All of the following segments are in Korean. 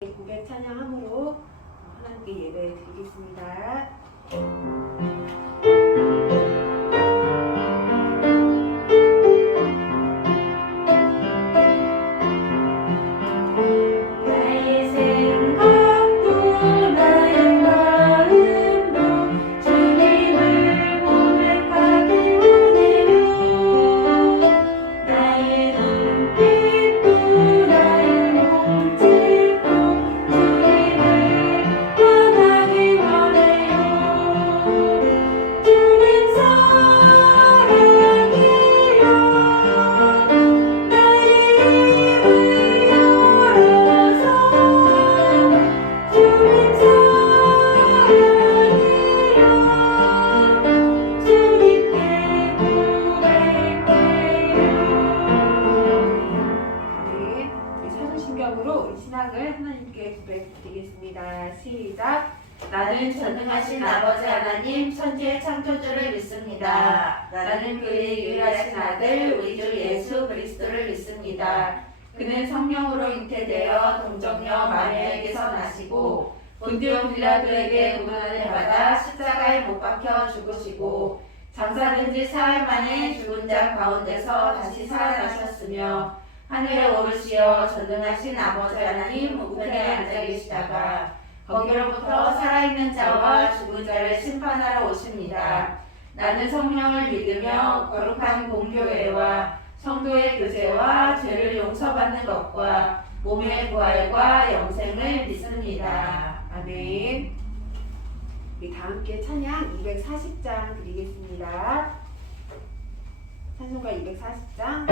고백 찬양함으로 하나님께 예배 드리겠습니다. 시작. 나는 전능하신 아버지 하나님 천지의 창조주를 믿습니다. 나는 그의 유일하신 아들 우리 주 예수 그리스도를 믿습니다. 그는 성령으로 잉태되어 동정녀 마리아에게서 나시고 본디오 빌라도에게 고난을 받아 십자가에 못 박혀 죽으시고 장사된 지 사흘 만에 죽은 자 가운데서 다시 살아나셨으며 하늘에 오르시어 전능하신 아버지 하나님 우편에 앉아 계시다가 거기로부터 살아있는 자와 죽은 자를 심판하러 오십니다. 나는 성령을 믿으며 거룩한 공교회와 성도의 교제와 죄를 용서받는 것과 몸의 부활과 영생을 믿습니다. 아멘. 우리 다 함께 찬양 240장 드리겠습니다. 찬송가 240장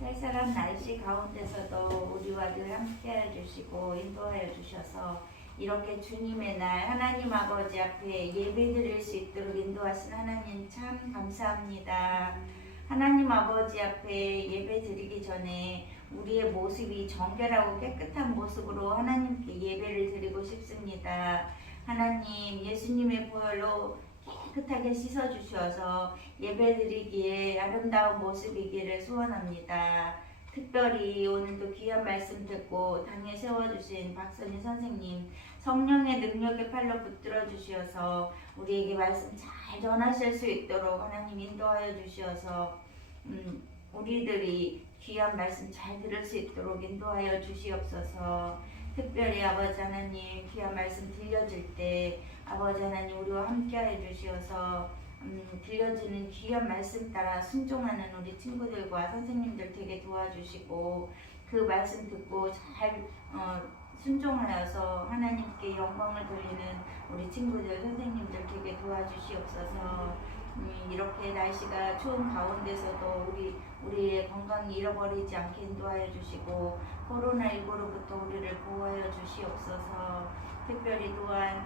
쌀쌀한 날씨 가운데서도 우리와 늘 함께하여 주시고 인도하여 주셔서 이렇게 주님의 날 하나님 아버지 앞에 예배드릴 수 있도록 인도하신 하나님 참 감사합니다. 하나님 아버지 앞에 예배드리기 전에 우리의 모습이 정결하고 깨끗한 모습으로 하나님께 예배를 드리고 싶습니다. 하나님 예수님의 보혈로 깨끗하게 씻어주셔서 예배드리기에 아름다운 모습이기를 소원합니다. 특별히 오늘도 귀한 말씀 듣고 당에 세워주신 박선희 선생님 성령의 능력의 팔로 붙들어 주셔서 우리에게 말씀 잘 전하실 수 있도록 하나님 인도하여 주셔서 우리들이 귀한 말씀 잘 들을 수 있도록 인도하여 주시옵소서. 특별히 아버지 하나님 귀한 말씀 들려질 때 아버지 하나님 우리와 함께하여 주시어서 들려지는 귀한 말씀 따라 순종하는 우리 친구들과 선생님들 되게 도와주시고 그 말씀 듣고 잘 순종하여서 하나님께 영광을 돌리는 우리 친구들 선생님들 되게 도와주시옵소서. 이렇게 날씨가 추운 가운데서도 우리의 건강이 잃어버리지 않게 인도하여 주시고 코로나19로부터 우리를 보호하여 주시옵소서. 특별히 또한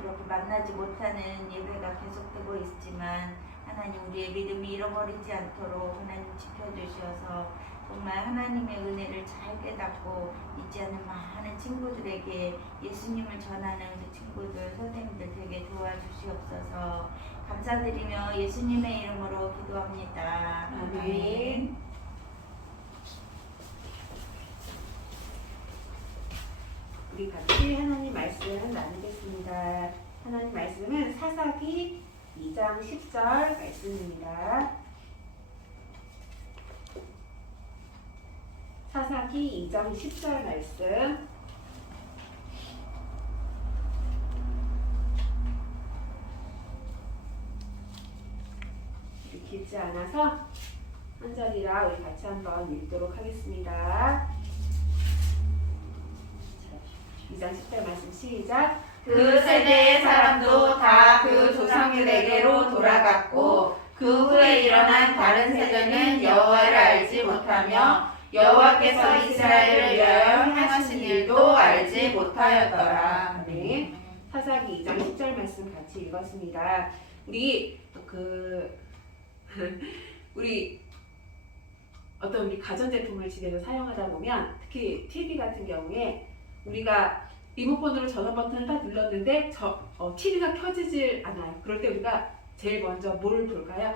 이렇게 만나지 못하는 예배가 계속되고 있지만 하나님 우리의 믿음이 잃어버리지 않도록 하나님 지켜주셔서 정말 하나님의 은혜를 잘 깨닫고 있지 않은 많은 친구들에게 예수님을 전하는 우리 친구들 선생님들 되게 도와주시옵소서. 감사드리며 예수님의 이름으로 기도합니다. 아멘. 우리 같이 하나님 말씀 나누겠습니다. 하나님 말씀은 사사기 2장 10절 말씀입니다. 사사기 2장 10절 말씀. 길지 않아서 한 절이라 우리 같이 한번 읽도록 하겠습니다. 2장 10절 말씀 시작. 그 세대의 사람도 다 그 조상들에게로 돌아갔고 그 후에 일어난 다른 세대는 여호와를 알지 못하며 여호와께서 이스라엘을 위하여 행하신 일도 알지 못하였더라. 네, 사사기 2장 10절 말씀 같이 읽었습니다. 우리 우리 가전제품을 집에서 사용하다 보면 특히 TV 같은 경우에 우리가 리모컨으로 전원 버튼을 딱 눌렀는데 TV가 켜지질 않아요. 그럴 때 우리가 제일 먼저 뭘 볼까요?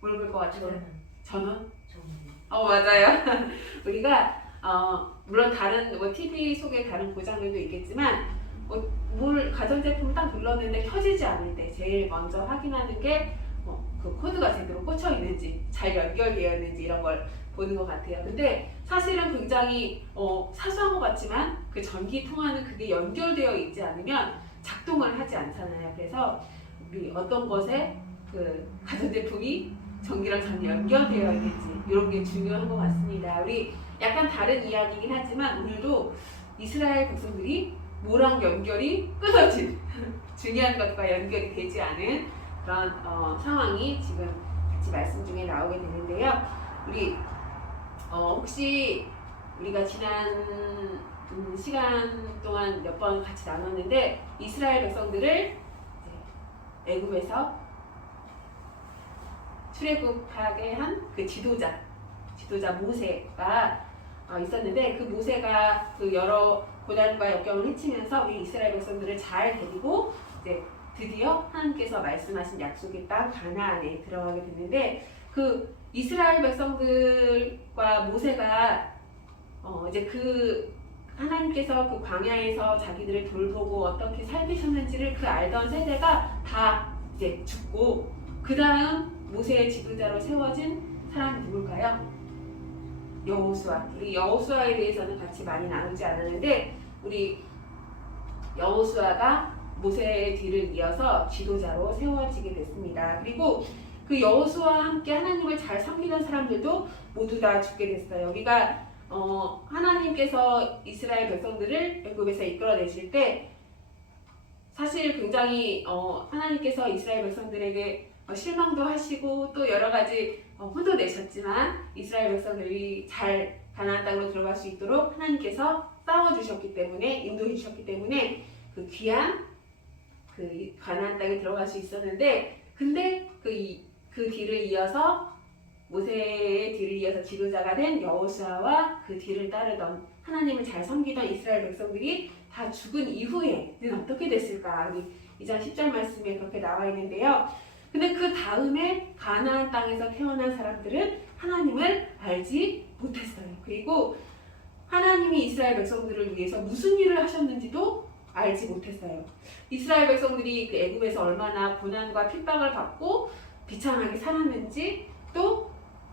뭘 볼 것 같아요? 전원? 맞아요. 우리가 물론 다른 TV 속에 다른 고장들도 있겠지만 가전제품을 딱 눌렀는데 켜지지 않을 때 제일 먼저 확인하는 게 그 코드가 제대로 꽂혀 있는지 잘 연결되어 있는지 이런 걸 보는 것 같아요. 근데 사실은 굉장히 사소한 것 같지만 그 전기 통하는 그게 연결되어 있지 않으면 작동을 하지 않잖아요. 그래서 우리 어떤 것에 그 가전제품이 전기랑 잘 연결되어 있는지 이런 게 중요한 것 같습니다. 우리 약간 다른 이야기이긴 하지만 오늘도 이스라엘 백성들이 뭐랑 연결이 끊어진 중요한 것과 연결이 되지 않은 그런 상황이 지금 같이 말씀 중에 나오게 되는데요. 우리 혹시 우리가 지난 시간 동안 몇 번 같이 나눴는데 이스라엘 백성들을 애굽에서 출애굽하게 한 그 지도자 모세가 있었는데 그 모세가 그 여러 고난과 역경을 헤치면서 우리 이스라엘 백성들을 잘 데리고 이제 드디어 하나님께서 말씀하신 약속의 땅 가나안에 들어가게 됐는데 그 이스라엘 백성들과 모세가 이제 그 하나님께서 그 광야에서 자기들을 돌보고 어떻게 살피셨는지를 그 알던 세대가 다 이제 죽고 그 다음 모세의 지도자로 세워진 사람이 누굴까요? 여호수아. 우리 여호수아에 대해서는 같이 많이 나누지 않았는데 우리 여호수아가 모세의 뒤를 이어서 지도자로 세워지게 됐습니다. 그리고 그 여호수아와 함께 하나님을 잘 섬기던 사람들도 모두 다 죽게 됐어요. 우리가 하나님께서 이스라엘 백성들을 애굽에서 이끌어내실 때 사실 굉장히 하나님께서 이스라엘 백성들에게 실망도 하시고 또 여러 가지 혼도 내셨지만 이스라엘 백성들이 잘 가나안 땅으로 들어갈 수 있도록 하나님께서 싸워주셨기 때문에 인도해 주셨기 때문에 그 귀한 그 가나안 땅에 들어갈 수 있었는데 근데 그 뒤를 이어서 모세의 뒤를 이어서 지도자가 된 여호수아와 그 뒤를 따르던 하나님을 잘 섬기던 이스라엘 백성들이 다 죽은 이후에는 어떻게 됐을까? 우리 2장 10절 말씀에 그렇게 나와 있는데요. 근데 그 다음에 가나안 땅에서 태어난 사람들은 하나님을 알지 못했어요. 그리고 하나님이 이스라엘 백성들을 위해서 무슨 일을 하셨는지도 알지 못했어요. 이스라엘 백성들이 그 애굽에서 얼마나 고난과 핍박을 받고 비참하게 살았는지 또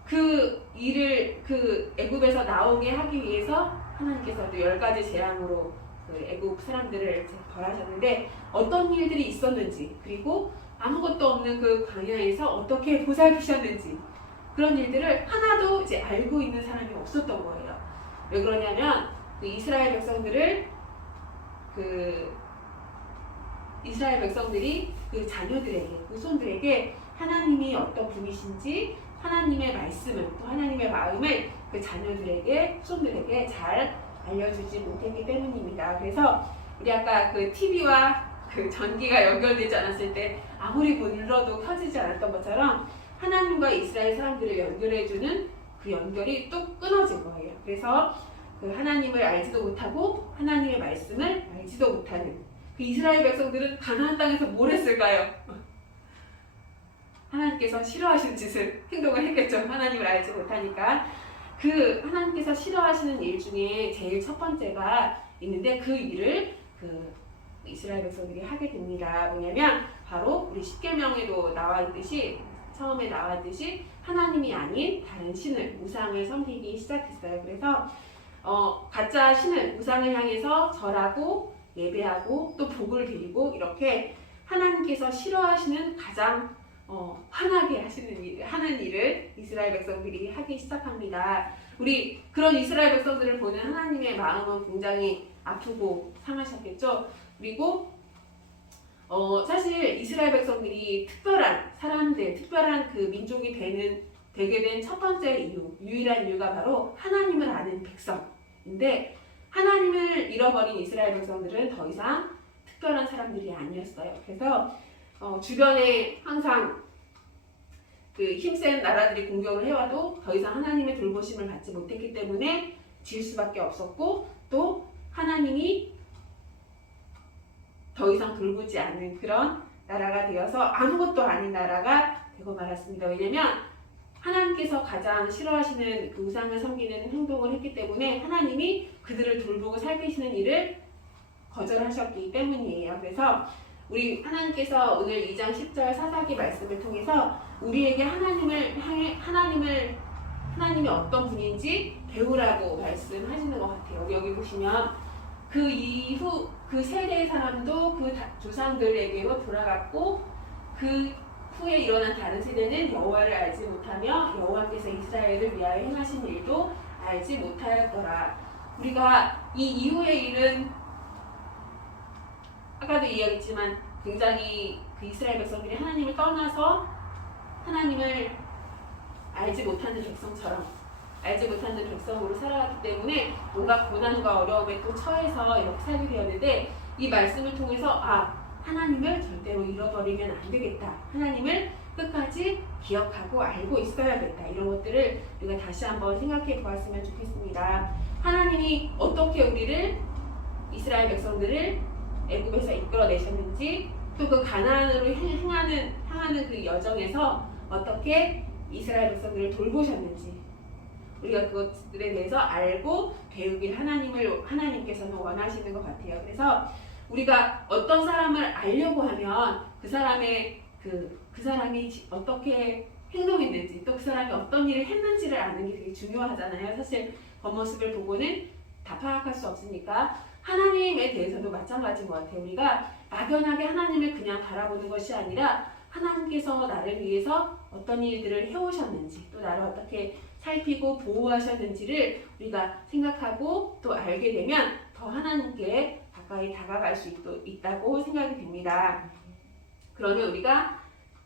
그 일을 그 애굽에서 나오게 하기 위해서 하나님께서 또 10가지 재앙으로 그 애굽 사람들을 벌하셨는데 어떤 일들이 있었는지 그리고 아무것도 없는 그 광야에서 어떻게 보살피셨는지 그런 일들을 하나도 이제 알고 있는 사람이 없었던 거예요. 왜 그러냐면 그 이스라엘 백성들이 그 자녀들에게, 후손들에게 하나님이 어떤 분이신지 하나님의 말씀을 또 하나님의 마음을 그 자녀들에게, 후손들에게 잘 알려주지 못했기 때문입니다. 그래서 우리 아까 그 TV와 그 전기가 연결되지 않았을 때 아무리 눌러도 켜지지 않았던 것처럼 하나님과 이스라엘 사람들을 연결해주는 그 연결이 또 끊어진 거예요. 그래서 그 하나님을 알지도 못하고 하나님의 말씀을 알지도 못하는 그 이스라엘 백성들은 가나안 땅에서 뭘 했을까요? 하나님께서 싫어하시는 짓을 행동을 했겠죠. 하나님을 알지 못하니까. 그 하나님께서 싫어하시는 일 중에 제일 첫 번째가 있는데 그 일을 그 이스라엘 백성들이 하게 됩니다. 뭐냐면 바로 우리 십계명에도 나와 있듯이 처음에 나왔듯이 하나님이 아닌 다른 신을 우상을 섬기기 시작했어요. 그래서 가짜 신을 우상을 향해서 절하고 예배하고 또 복을 드리고 이렇게 하나님께서 싫어하시는 가장 화나게 하는 일을 이스라엘 백성들이 하기 시작합니다. 우리 그런 이스라엘 백성들을 보는 하나님의 마음은 굉장히 아프고 상하셨겠죠. 그리고 사실 이스라엘 백성들이 특별한 사람들, 특별한 그 민족이 되게 된 첫 번째 유일한 이유가 바로 하나님을 아는 백성인데 하나님을 잃어버린 이스라엘 백성들은 더 이상 특별한 사람들이 아니었어요. 그래서 주변에 항상 그 힘센 나라들이 공격을 해와도 더 이상 하나님의 돌보심을 받지 못했기 때문에 질 수밖에 없었고 또 하나님이 더 이상 돌보지 않는 그런 나라가 되어서 아무것도 아닌 나라가 되고 말았습니다. 왜냐면 하나님께서 가장 싫어하시는 그 우상을 섬기는 행동을 했기 때문에 하나님이 그들을 돌보고 살피시는 일을 거절하셨기 때문이에요. 그래서 우리 하나님께서 오늘 2장 10절 사사기 말씀을 통해서 우리에게 하나님이 어떤 분인지 배우라고 말씀하시는 것 같아요. 여기 보시면 그 이후 그 세대의 사람도 그 조상들에게로 돌아갔고 그 후에 일어난 다른 세대는 여호와를 알지 못하며 여호와께서 이스라엘을 위하여 행하신 일도 알지 못하였더라. 우리가 이 이후의 일은 아까도 이야기했지만 굉장히 그 이스라엘 백성들이 하나님을 떠나서 하나님을 알지 못하는 백성으로 살아갔기 때문에 뭔가 고난과 어려움에 또 처해서 이렇게 살게 되었는데 이 말씀을 통해서 하나님을 절대로 잃어버리면 안 되겠다. 하나님을 끝까지 기억하고 알고 있어야겠다. 이런 것들을 우리가 다시 한번 생각해 보았으면 좋겠습니다. 하나님이 어떻게 우리를 이스라엘 백성들을 애굽에서 이끌어내셨는지 또 그 가나안으로 향하는 그 여정에서 어떻게 이스라엘 백성들을 돌보셨는지 우리가 그것들에 대해서 알고 배우길 하나님께서는 원하시는 것 같아요. 그래서 우리가 어떤 사람을 알려고 하면 그 사람이 어떻게 행동했는지 또 그 사람이 어떤 일을 했는지를 아는 게 되게 중요하잖아요. 사실 겉모습을 보고는 다 파악할 수 없으니까 하나님에 대해서도 마찬가지인 것 같아요. 우리가 막연하게 하나님을 그냥 바라보는 것이 아니라 하나님께서 나를 위해서 어떤 일들을 해오셨는지 또 나를 어떻게 살피고 보호하셨는지를 우리가 생각하고 또 알게 되면 더 하나님께 가까이 다가갈 수 있다고 생각이 됩니다. 그러면 우리가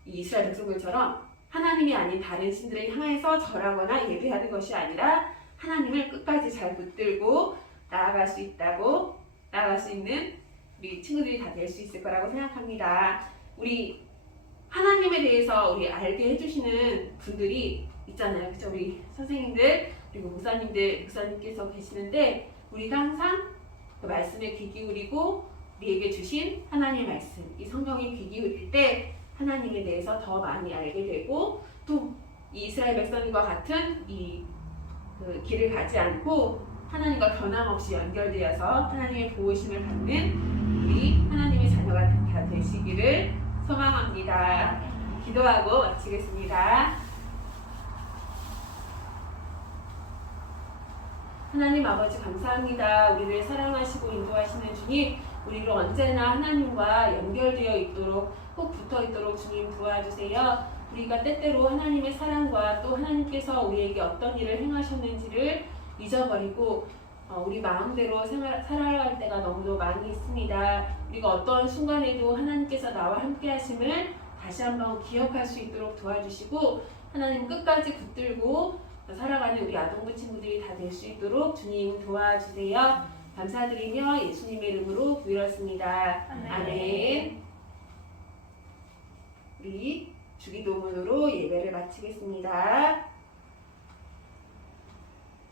이스라엘 백성들처럼 하나님이 아닌 다른 신들을 향해서 절하거나 예배하는 것이 아니라 하나님을 끝까지 잘 붙들고 나아갈 수 있는 우리 친구들이 다 될 수 있을 거라고 생각합니다. 우리 하나님에 대해서 우리 알게 해주시는 분들이 있잖아요. 그렇죠? 우리 선생님들 그리고 목사님께서 계시는데 우리가 항상 그 말씀에 귀 기울이고 우리에게 주신 하나님의 말씀, 이 성경에 귀 기울일 때 하나님에 대해서 더 많이 알게 되고 또 이스라엘 백성과 같은 그 길을 가지 않고 하나님과 변함없이 연결되어서 하나님의 보호심을 받는 우리 하나님의 자녀가 다 되시기를 소망합니다. 기도하고 마치겠습니다. 하나님 아버지 감사합니다. 우리를 사랑하시고 인도하시는 주님, 우리를 언제나 하나님과 연결되어 있도록 꼭 붙어 있도록 주님 도와주세요. 우리가 때때로 하나님의 사랑과 또 하나님께서 우리에게 어떤 일을 행하셨는지를 잊어버리고 우리 마음대로 살아갈 때가 너무도 많이 있습니다. 우리가 어떤 순간에도 하나님께서 나와 함께 하심을 다시 한번 기억할 수 있도록 도와주시고 하나님 끝까지 붙들고 살아가는 우리 아동부 친구들이 다 될 수 있도록 주님 도와주세요. 감사드리며 예수님의 이름으로 기도했습니다. 아멘. 우리 주기도문으로 예배를 마치겠습니다.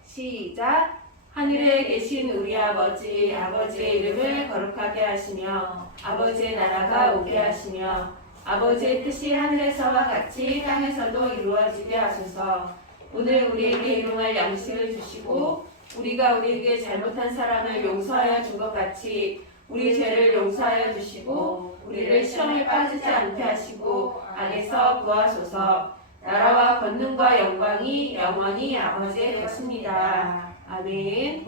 시작. 하늘에 계신 우리 아버지의 이름을 거룩하게 하시며 아버지의 나라가 오게 하시며 아버지의 뜻이 하늘에서와 같이 땅에서도 이루어지게 하소서. 오늘 우리에게 일용할 양식을 주시고 우리가 우리에게 잘못한 사람을 용서하여 준 것 같이 우리 죄를 용서하여 주시고 우리를 시험에 빠지지 않게 하시고 악에서 구하소서. 나라와 권능과 영광이 영원히 아버지의 것입니다. 아멘.